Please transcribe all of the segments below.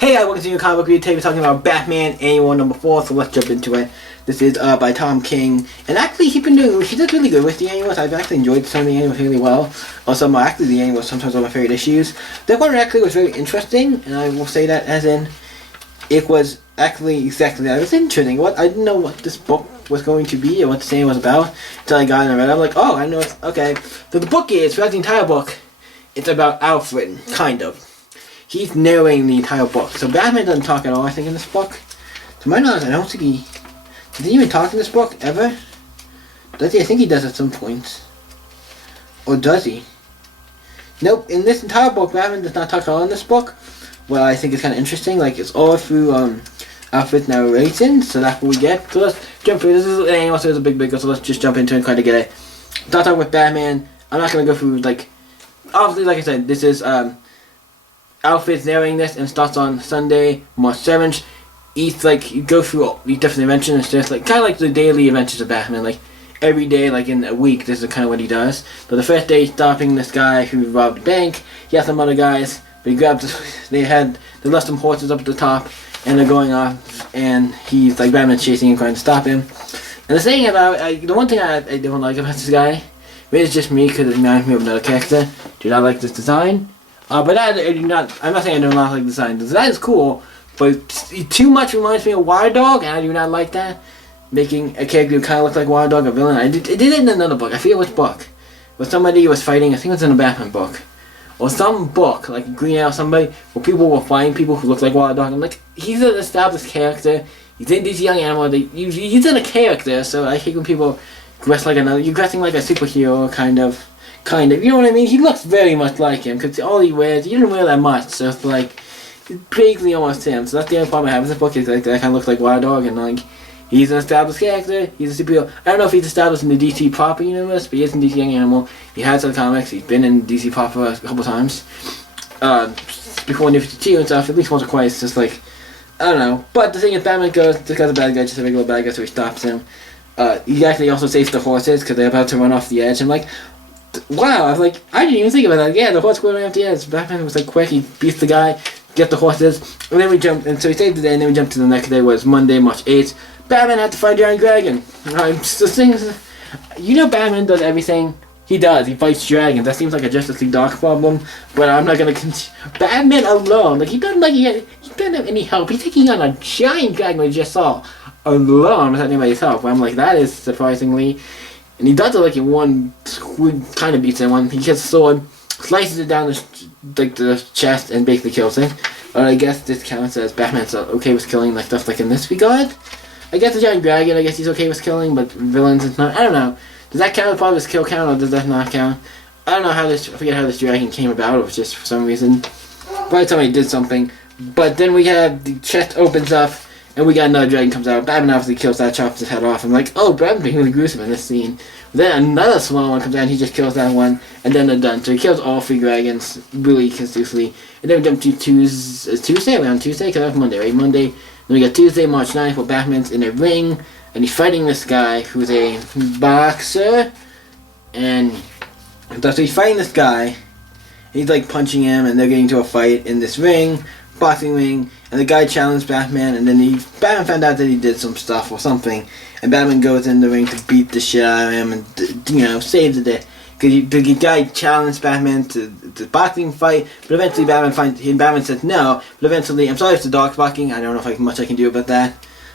Hey guys, welcome to your comic book review. Today we're talking about Batman Annual number 4, so let's jump into it. This is by Tom King, and actually he does really good with the annuals. I've actually enjoyed some of the annuals really well. Also, actually the annuals sometimes are my favorite issues. That one actually was very interesting, and I will say that as in, it was actually exactly that. It was interesting. I didn't know what this book was going to be or what the saying was about until I got it and read it. I'm like, oh, I know it's okay. So the book is, throughout the entire book, it's about Alfred, kind of. He's narrating the entire book. So Batman doesn't talk at all, I think, in this book. To my knowledge, I don't think does he even talk in this book, ever? Does he? I think he does at some point. Or does he? Nope, in this entire book, Batman does not talk at all in this book. Well, I think it's kind of interesting, like, it's all through, Alfred's narration, so that's what we get. So let's jump through. This is an annual, so it's a big so let's just jump into it and kind of get it. Start talking with Batman. I'm not going to go through, like, obviously, like I said, this is, Alfred's narrating this and starts on Sunday, March 7th. Each, like, you go through all these different adventures. It's just, like, kind of like the daily adventures of Batman. Like, every day, like, in a week, this is kind of what he does. But the first day, he's stopping this guy who robbed a bank. He has some other guys, but he grabs, they left some horses up at the top, and they're going off, and he's, like, Batman's chasing him, trying to stop him. And the thing about, the one thing I don't like about this guy, maybe it's just me, because it reminds me of another character. Do not like this design. But I'm not saying I do not like the design. The design is cool, but too much reminds me of Wild Dog, and I do not like that. Making a character who kind of looks like Wild Dog a villain. I did it in another book. I forget which book. Where somebody was fighting, I think it was in a Batman book. Or some book, like Green Arrow, somebody, where people will find people who look like Wild Dog. I'm like, he's an established character. He's in DC Young Animal. He's in a character, so I hate when people dress like another. You're dressing like a superhero, kind of, you know what I mean? He looks very much like him, because all he wears, he didn't wear that much, so it's like, it's basically almost him. So that's the only problem I have with this book, is like, that kind of looks like Wild Dog, and like, he's an established character, he's a superhero. I don't know if he's established in the DC proper universe, but he is in DC Young Animal. He has some comics, he's been in DC proper a couple times. Before New 52 and stuff, at least once or twice, it's just like, I don't know. But the thing is, Batman goes, this guy's a bad guy, just a regular bad guy, so he stops him. He actually also saves the horses, because they're about to run off the edge. I'm like, wow, I was like, I didn't even think about that. Yeah, the horse going off the edge. Batman was like quick, he beats the guy, get the horses, and then we jump, and so he saved the day, and then we jump to the next day, was Monday, March 8th. Batman had to fight Giant Dragon. The thing is, you know Batman does everything. He does, he fights dragons. That seems like a Justice League Dark problem, but I'm not gonna Batman alone, like, he doesn't have any help. He's taking on a giant dragon we just saw, alone, without anybody's help. I'm like, that is surprisingly. And he does it like in one, kind of beats him. He gets a sword, slices it down the chest, and basically kills it. I guess this counts as Batman's okay with killing, like, stuff like in this regard. I guess the giant dragon, I guess he's okay with killing, but villains it's not. I don't know. Does that count as part of his kill count, or does that not count? I don't know how I forget how this dragon came about. It was just for some reason. Probably somebody did something. But then we have the chest opens up, and we got another dragon comes out. Batman obviously kills that, chops his head off. I'm like, oh, Batman's being really gruesome in this scene. Then another small one comes out, and he just kills that one, and then they're done. So he kills all 3 dragons really consistently. And then we jump to Tuesday? We're on Tuesday? Because that's Monday, right? Monday. Then we got Tuesday, March 9th, where Batman's in a ring, and he's fighting this guy who's a boxer. And so he's fighting this guy. He's like punching him, and they're getting into a fight in this ring. Boxing ring, and the guy challenged Batman, and then Batman found out that he did some stuff or something, and Batman goes in the ring to beat the shit out of him and, you know, saves the day. Because the guy challenged Batman to the boxing fight, but eventually Batman says no, but eventually, I'm sorry if the dog's barking, I don't know if much I can do about that,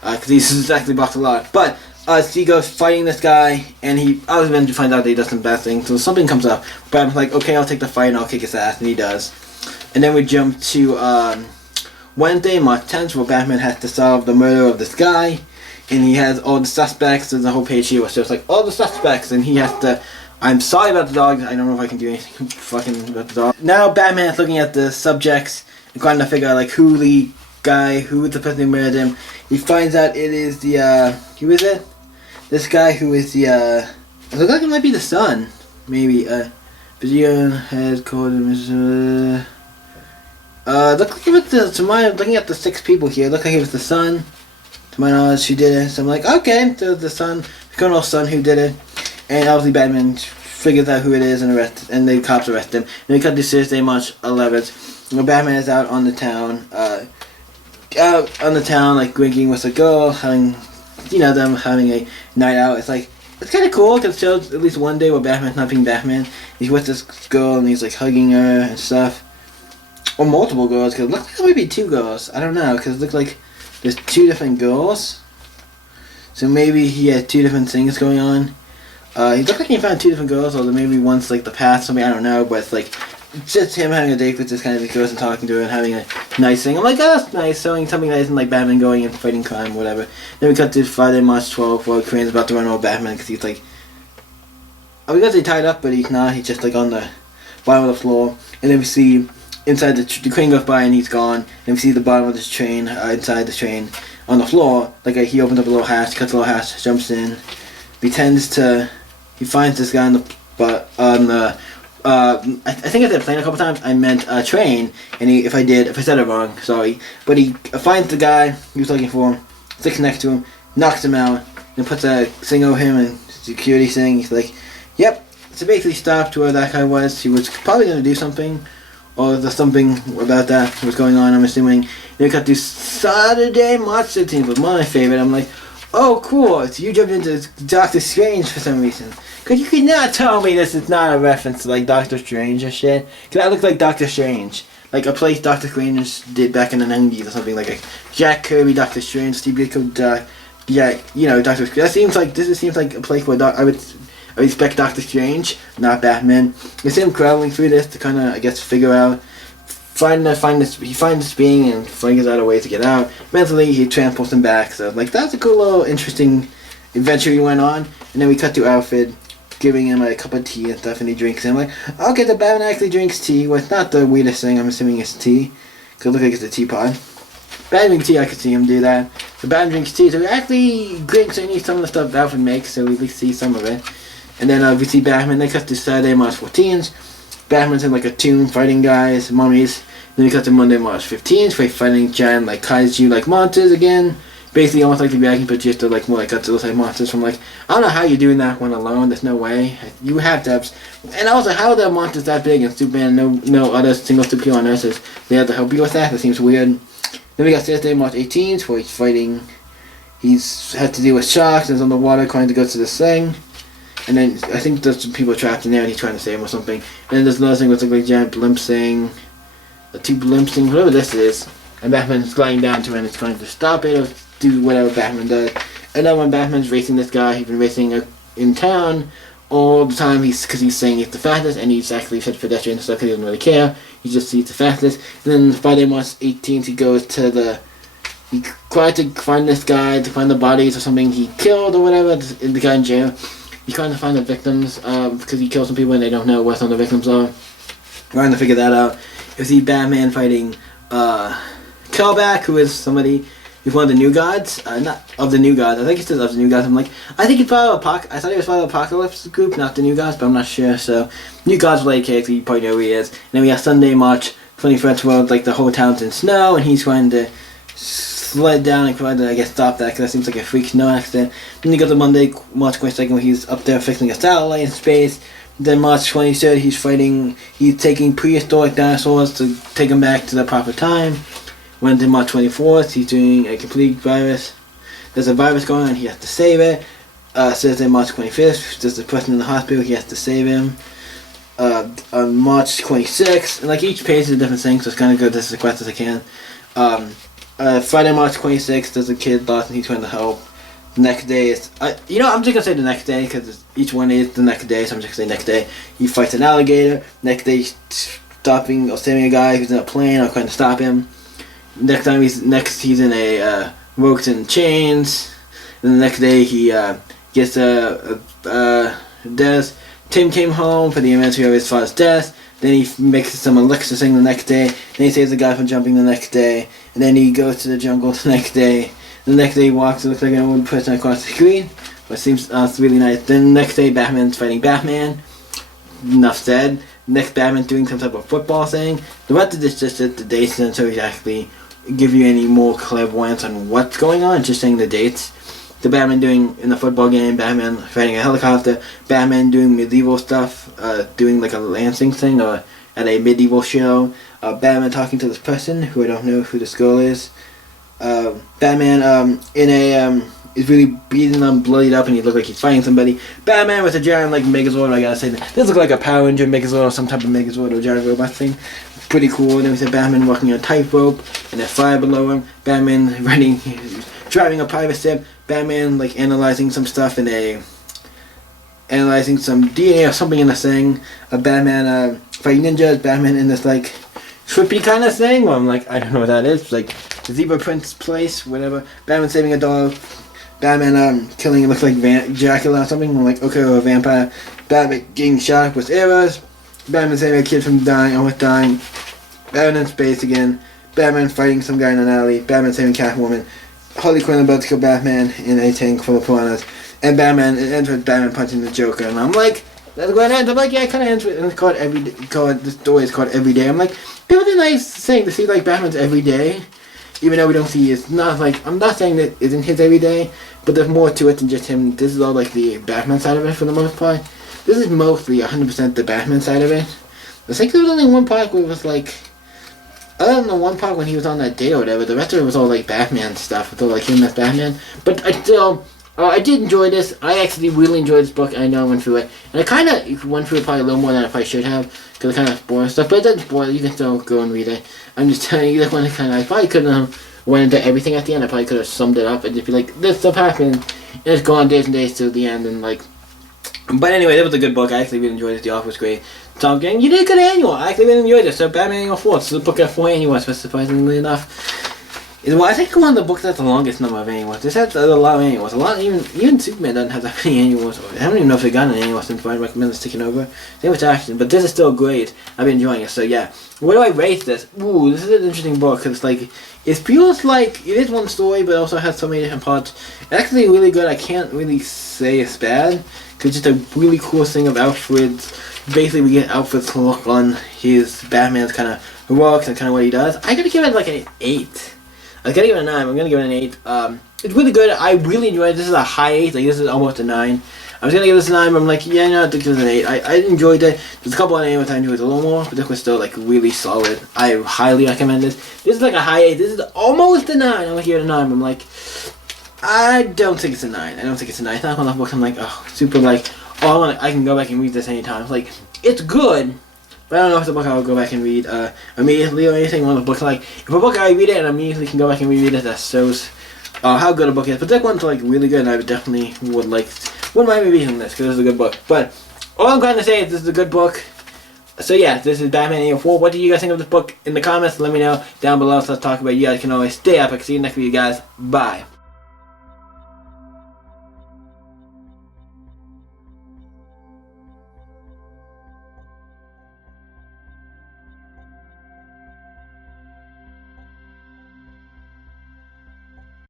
because he's actually boxed a lot, but so he goes fighting this guy, and he eventually finds out that he does some bad things, so something comes up. Batman's like, okay, I'll take the fight and I'll kick his ass, and he does. And then we jump to Wednesday, March 10th, where Batman has to solve the murder of this guy, and he has all the suspects. There's a whole page here where it's just like all the suspects, and he has to. I'm sorry about the dog. I don't know if I can do anything fucking about the dog. Now Batman is looking at the subjects and trying to figure out like who the person who murdered him. He finds out it is the who is it? This guy who is the it looks like it might be the son, maybe. Video has called him. Looks like it was looking at the 6 people here, it looked like it was the son, to my knowledge, who did it. So I'm like, okay, so the son, the colonel's son who did it. And obviously Batman figures out who it is and the cops arrest him. And we cut to Thursday, March 11th, where Batman is out on the town, out on the town, like drinking with a girl, having, them having a night out. It's like, it's kind of cool because it shows at least one day where Batman's not being Batman. He's with this girl and he's like hugging her and stuff. Or multiple girls, because it looks like there might be 2 girls. I don't know, because it looks like there's 2 different girls. So maybe he had 2 different things going on. He looked like he found 2 different girls, or maybe one's like the past, something, I don't know, but it's like, just him having a date with this kind of girl and talking to her and having a nice thing. I'm like, oh, that's nice, showing something that isn't like Batman going and fighting crime, whatever. Then we cut to Friday, March 12th, where Crane's about to run over Batman, because he's like, I was gonna say tied up, but he's not, he's just like on the bottom of the floor. And then we see inside the crane goes by and he's gone. And we see the bottom of this train, inside the train, on the floor. Like he opens up a little hatch, cuts a little hatch, jumps in, he finds this guy on the, I think I said plane a couple times. I meant a train, and if I said it wrong, sorry. But he finds the guy he was looking for, sits next to him, knocks him out, and puts a thing over him and security thing. He's like, yep. So basically stopped where that guy was. He was probably going to do something, or there's something about that was going on, I'm assuming. Then we cut to Saturday, March 13th, was one of my favorite. I'm like, oh cool, so you jumped into Doctor Strange for some reason. Because you could not tell me this is not a reference to like Doctor Strange or shit. Because that looked like Doctor Strange. Like a place Doctor Strange did back in the 90s or something, like a Jack Kirby, Doctor Strange, Steve Ditko, Doctor Strange. This seems like a place where I would expect Doctor Strange, not Batman. It's him traveling through this to kind of, I guess, figure out, he finds this being and figures out a way to get out. Mentally, he transports him back. So, like, that's a cool little interesting adventure he went on. And then we cut to Alfred giving him a cup of tea and stuff, and he drinks it. I'm like, okay, the Batman actually drinks tea. Well, it's not the weirdest thing. I'm assuming it's tea. Because it looks like it's a teapot. Batman drinks tea, I could see him do that. The Batman drinks tea, so he actually drinks some of the stuff Alfred makes, so we at least see some of it. And then we see Batman. They cut to Saturday, March 14th. Batman's in like a tomb fighting guys, mummies. Then we cut to Monday, March 15th, where he's fighting giant like kaiju like monsters again. Basically almost like the Dragon, but just like more like Godzilla type monsters from like, I don't know how you're doing that one alone, there's no way. You have to have, and also how are the monsters that big and Superman no other single superhero on Earth is they have to help you with that? That seems weird. Then we got Thursday, March 18th, where he's fighting, he's had to deal with sharks and is on the water trying to go to this thing. And then I think there's some people trapped in there and he's trying to save them or something. And then there's another thing with like a giant blimp thing. The 2 blimps thing, whatever this is. And Batman's gliding down to it and it's trying to stop it or do whatever Batman does. And then when Batman's racing this guy, he's been racing in town all the time because he's saying he's the fastest and he's actually such pedestrian and stuff because he doesn't really care. He just sees the fastest. And then Friday, March 18th, he goes to he tried to find this guy, to find the bodies or something he killed or whatever, the guy in jail. He's trying to find the victims because he killed some people and they don't know what some of the victims are. Trying to figure that out. You see Batman fighting Kellback, who is somebody who's one of the New Gods. Not of the New Gods. I think he says of the New Gods. I'm like, I think he's part of I thought he was part of the Apocalypse group, not the New Gods, but I'm not sure. So, New Gods related character, you probably know who he is. And then we have Sunday, March 21st, where like the whole town's in snow, and he's trying to sled down and try to, I guess, stop that, because that seems like a freak snow accident. Then you go to Monday, March 22nd, where he's up there fixing a satellite in space. Then March 23rd, he's taking prehistoric dinosaurs to take them back to the proper time. Wednesday, March 24th, he's doing a complete virus. There's a virus going on, he has to save it. Thursday, March 25th, there's a person in the hospital, he has to save him. On March 26th, and like each page is a different thing, so it's kind of good as fast as I can. Friday, March 26th, there's a kid lost and he's trying to help. The next day is, I'm just gonna say the next day because each one is the next day, so I'm just gonna say next day. He fights an alligator. Next day, he's stopping or saving a guy who's in a plane or trying to stop him. Next time he's in a ropes and chains. And the next day he gets death. Tim came home for the anniversary of his father's death. Then he mixes some elixir thing the next day. Then he saves the guy from jumping the next day. And then he goes to the jungle the next day. The next day he walks and looks like an old person across the screen. But it seems really nice. Then the next day Batman's fighting Batman. Enough said. Next Batman's doing some type of football thing. The rest of this just the dates until he actually give you any more clairvoyance on what's going on. Just saying the dates. The Batman doing in the football game, Batman fighting a helicopter, Batman doing medieval stuff, doing like a lancing thing or at a medieval show, Batman talking to this person who I don't know who this girl is. Batman in a is really beaten up, bloodied up, and he look like he's fighting somebody. Batman with a giant like Megazord. I gotta say, this look like a Power Ranger Megazord or some type of Megazord or giant robot thing. Pretty cool. And then we said Batman walking on a tightrope, and there's fire below him. Batman driving a private ship. Batman like analyzing some stuff in a. Analyzing some DNA or something in the thing. Batman fighting ninjas. Batman in this like trippy kind of thing. Where I'm like, I don't know what that is. It's like the Zebra Prince place, whatever. Batman saving a dog. Batman killing, it looks like Dracula or something. I'm like, okay, or a vampire. Batman getting shot with arrows. Batman saving a kid from dying, almost dying. Batman in space again. Batman fighting some guy in an alley. Batman saving Catwoman. Harley Quinn about to kill Batman in a tank full of piranhas. And Batman, it ends with Batman punching the Joker. And I'm like, that's what it ends. I'm like, yeah, it kind of ends with, and it's called every day. The story is called Every Day. I'm like, it was a nice thing to see like Batman's every day. Even though we don't see, it's not like, I'm not saying that it isn't his every day, but there's more to it than just him. This is all like the Batman side of it for the most part. This is mostly 100% the Batman side of it. I think there was only one part where it was like, other than the one part when he was on that date or whatever, the rest of it was all like Batman stuff. It's all like him as Batman. But I still, I did enjoy this. I actually really enjoyed this book. I know I went through it. And I kind of went through it probably a little more than I probably should have. Because it kind of spoiled stuff. But it doesn't spoil it. You can still go and read it. I'm just telling you, like, when I probably couldn't have went into everything at the end. I probably could have summed it up and just be like, this stuff happened. And it's gone days and days to the end. And like, but anyway, it was a good book. I actually really enjoyed it. The author was great. Tom King, you did a good annual. I actually really enjoyed it. So Batman Annual 4. It's the book at 4 annuals, but surprisingly enough. Well, I think one of the books that's the longest number of annuals. This has a lot of annuals. A lot, even Superman doesn't have that many annuals. I don't even know if they got an annual since I recommend this taking over. Same with Action, but this is still great. I've been enjoying it. So yeah, where do I rate this? Ooh, this is an interesting book because like it feels like it is one story, but also has so many different parts. It's actually really good. I can't really say it's bad because just a really cool thing of Alfred's. Basically, we get Alfred's look on his Batman's kind of heroics and kind of what he does. I gotta give it like an 8. I was gonna give it a 9. I'm gonna give it an 8. It's really good. I really enjoyed it. This is a high 8. Like this is almost a 9. I was gonna give this a 9, but I'm like, yeah, no, I think this is an 8. I enjoyed it. There's a couple of animals I enjoyed a little more, but this was still like really solid. I highly recommend this. This is like a high 8. This is almost a 9. I'm gonna give it a 9. But I'm like, I don't think it's a 9. I don't think it's a 9. It's not one of those books I'm like, oh, super like, oh, I can go back and read this anytime. It's like, it's good. But I don't know if it's a book I would go back and read immediately or anything. One of the books like, if a book I read it and immediately can go back and reread it, that shows how good a book is. But that one's like really good, and I would definitely wouldn't mind reading this because it's a good book. But all I'm trying to say is this is a good book. So yeah, this is Batman Annual 4. What do you guys think of this book in the comments? Let me know down below. So let's talk about it. You guys can always stay up. I can see you next video, guys. Bye.